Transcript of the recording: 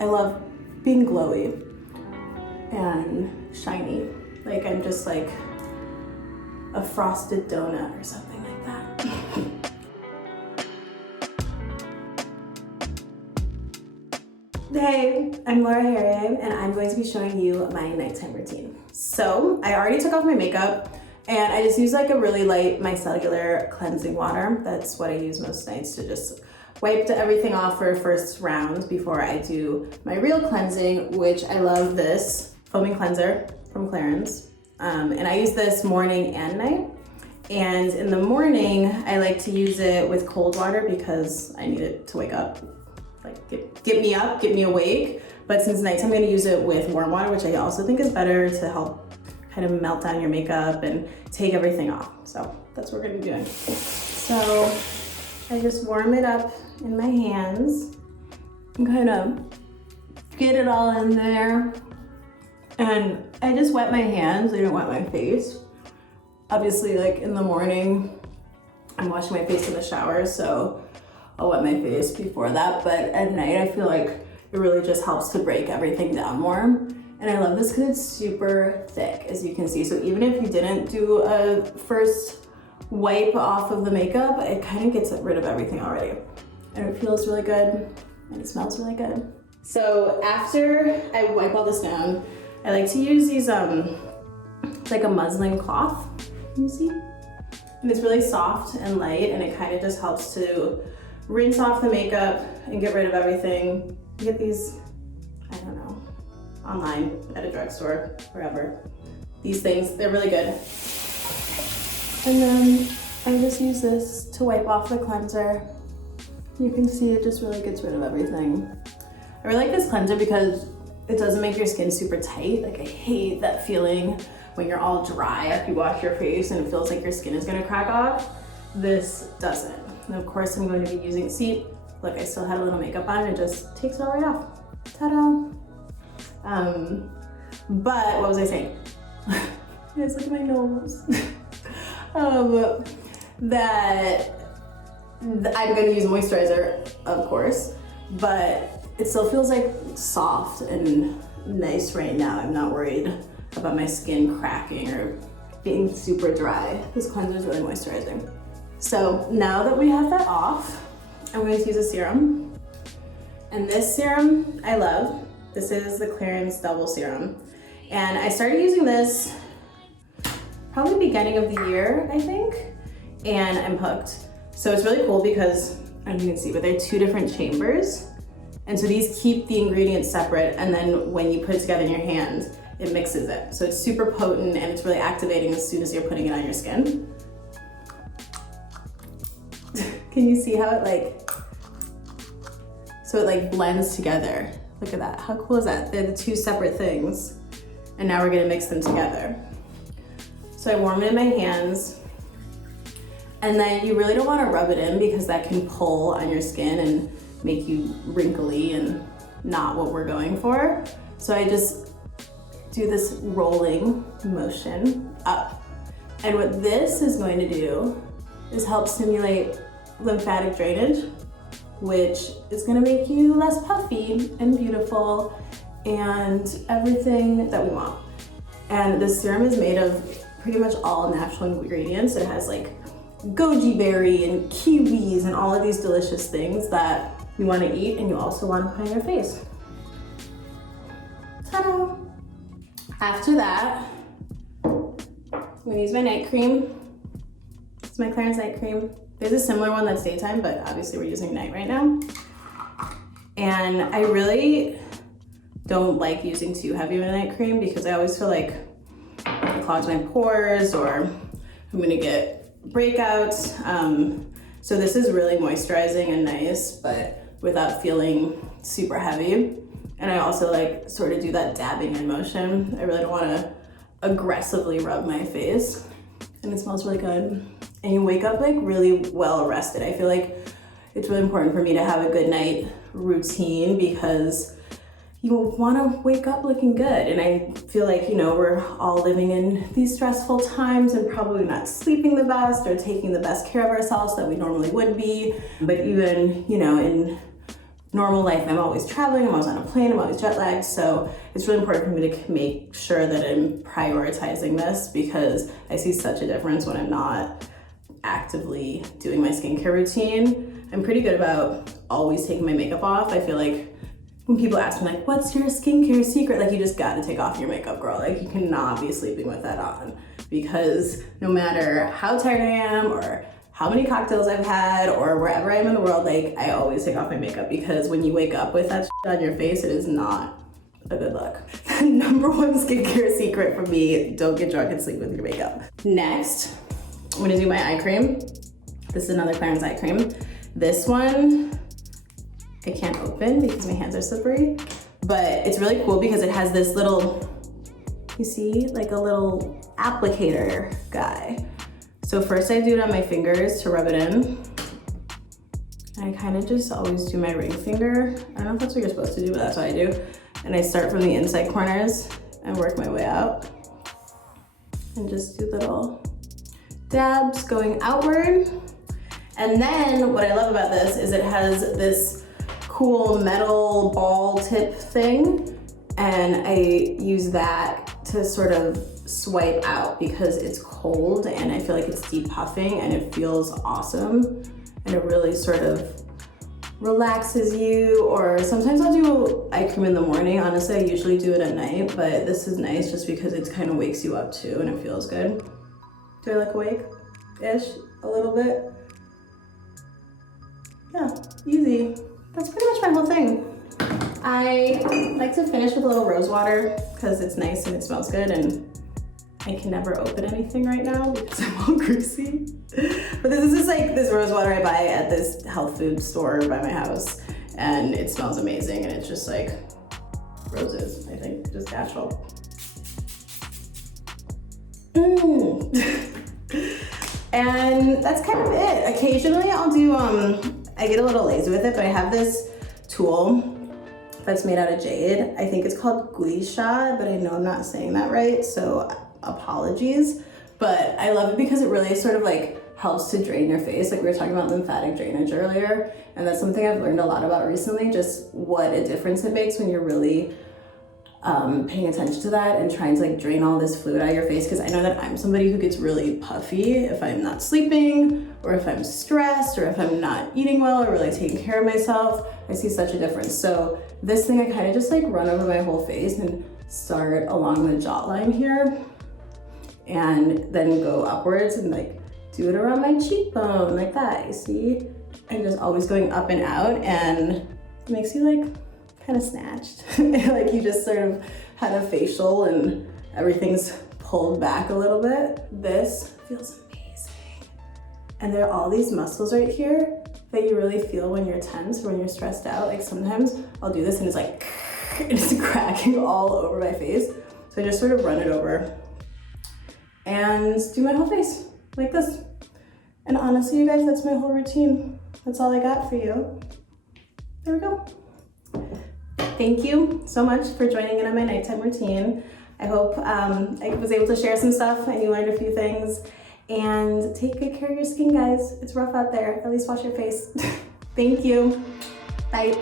I love being glowy and shiny. Like I'm just like a frosted donut or something like that. Hey, I'm Laura Harrier and I'm going to be showing you my nighttime routine. So I already took off my makeup and I just use like a really light micellar cleansing water. That's what I use most nights to just wipe everything off for a first round before I do my real cleansing, which I love this foaming cleanser from Clarins. And I use this morning and night. And in the morning, I like to use it with cold water because I need it to wake up, like get me up, get me awake. But since nighttime, I'm gonna use it with warm water, which I also think is better to help kind of melt down your makeup and take everything off. So that's what we're gonna be doing. So I just warm it up in my hands and kind of get it all in there. And I just wet my hands, I don't wet my face. Obviously, like in the morning, I'm washing my face in the shower, so I'll wet my face before that. But at night, I feel like it really just helps to break everything down more. And I love this because it's super thick, as you can see. So even if you didn't do a first wipe off of the makeup, it kind of gets rid of everything already. And it feels really good, and it smells really good. So after I wipe all this down, I like to use these, like a muslin cloth, you see? And it's really soft and light, and it kind of just helps to rinse off the makeup and get rid of everything. You get these, I don't know, online, at a drugstore, wherever. These things, they're really good. And then I just use this to wipe off the cleanser. You can see it just really gets rid of everything. I really like this cleanser because it doesn't make your skin super tight. Like I hate that feeling when you're all dry after you wash your face and it feels like your skin is gonna crack off. This doesn't. And of course I'm going to be using, see, look, I still had a little makeup on and it just takes it all right off. Ta-da! But what was I saying? Guys, look at my nose. That I'm gonna use moisturizer, of course, but it still feels like soft and nice right now. I'm not worried about my skin cracking or being super dry. This cleanser is really moisturizing. So now that we have that off, I'm going to use a serum. And this serum I love. This is the Clarins Double Serum. And I started using this probably beginning of the year, I think, and I'm hooked. So it's really cool because, I don't know if you can see, but they're two different chambers. And so these keep the ingredients separate, and then when you put it together in your hand, it mixes it. So it's super potent and it's really activating as soon as you're putting it on your skin. Can you see how it so it blends together. Look at that, how cool is that? They're the two separate things, and now we're gonna mix them together. So I warm it in my hands, and then you really don't wanna rub it in because that can pull on your skin and make you wrinkly and not what we're going for. So I just do this rolling motion up. And what this is going to do is help stimulate lymphatic drainage, which is gonna make you less puffy and beautiful and everything that we want. And this serum is made of pretty much all natural ingredients. It has like goji berry and kiwis and all of these delicious things that you want to eat and you also want to put on your face. Ta-da! After that, I'm gonna use my night cream. It's my Clarins night cream. There's a similar one that's daytime, but obviously we're using night right now. And I really don't like using too heavy of a night cream because I always feel like it clogs my pores or I'm gonna get breakouts. So this is really moisturizing and nice, but without feeling super heavy. And I also like sort of do that dabbing in motion. I really don't wanna aggressively rub my face. And it smells really good. And you wake up like really well rested. I feel like it's really important for me to have a good night routine because you want to wake up looking good. And I feel like, we're all living in these stressful times and probably not sleeping the best or taking the best care of ourselves that we normally would be. But even, in normal life. I'm always traveling, I'm always on a plane, I'm always jet lagged. So it's really important for me to make sure that I'm prioritizing this, because I see such a difference when I'm not actively doing my skincare routine. I'm pretty good about always taking my makeup off. I feel like when people ask me like, what's your skincare secret? Like, you just gotta take off your makeup, girl. Like, you cannot be sleeping with that on, because no matter how tired I am or how many cocktails I've had or wherever I am in the world, like, I always take off my makeup, because when you wake up with that shit on your face, it is not a good look. Number one skincare secret for me, don't get drunk and sleep with your makeup. Next, I'm gonna do my eye cream. This is another Clarins eye cream. This one, I can't open because my hands are slippery, but it's really cool because it has this little, you see, like a little applicator guy. So first I do it on my fingers to rub it in. I kind of just always do my ring finger. I don't know if that's what you're supposed to do, but that's what I do. And I start from the inside corners and work my way out. And just do little dabs going outward. And then what I love about this is it has this cool metal ball tip thing. And I use that to sort of swipe out because it's cold and I feel like it's depuffing and it feels awesome. And it really sort of relaxes you. Or sometimes I'll do eye cream in the morning. Honestly, I usually do it at night, but this is nice just because it kind of wakes you up too and it feels good. Do I look awake-ish a little bit? Yeah, easy. That's pretty much my whole thing. I like to finish with a little rose water because it's nice and it smells good, and I can never open anything right now because I'm all greasy. But this is just like this rose water I buy at this health food store by my house, and it smells amazing, and it's just like roses, I think, just natural. And that's kind of it. Occasionally I'll do, I get a little lazy with it, but I have this tool that's made out of jade. I think it's called Guisha, but I know I'm not saying that right, so apologies. But I love it because it really sort of like helps to drain your face. Like we were talking about lymphatic drainage earlier, and that's something I've learned a lot about recently, just what a difference it makes when you're really paying attention to that and trying to like drain all this fluid out of your face. Because I know that I'm somebody who gets really puffy if I'm not sleeping, or if I'm stressed, or if I'm not eating well, or really taking care of myself. I see such a difference. So this thing, I kind of just like run over my whole face and start along the jawline here, and then go upwards and like do it around my cheekbone like that, you see? And just always going up and out, and it makes you like kind of snatched. Like you just sort of had a facial and everything's pulled back a little bit. This feels amazing. And there are all these muscles right here that you really feel when you're tense or when you're stressed out. Like sometimes I'll do this and it's like, it's cracking all over my face. So I just sort of run it over and do my whole face like this. And honestly, you guys, that's my whole routine. That's all I got for you. There we go. Thank you so much for joining in on my nighttime routine. I hope I was able to share some stuff and you learned a few things. And take good care of your skin, guys. It's rough out there. At least wash your face. Thank you. Bye.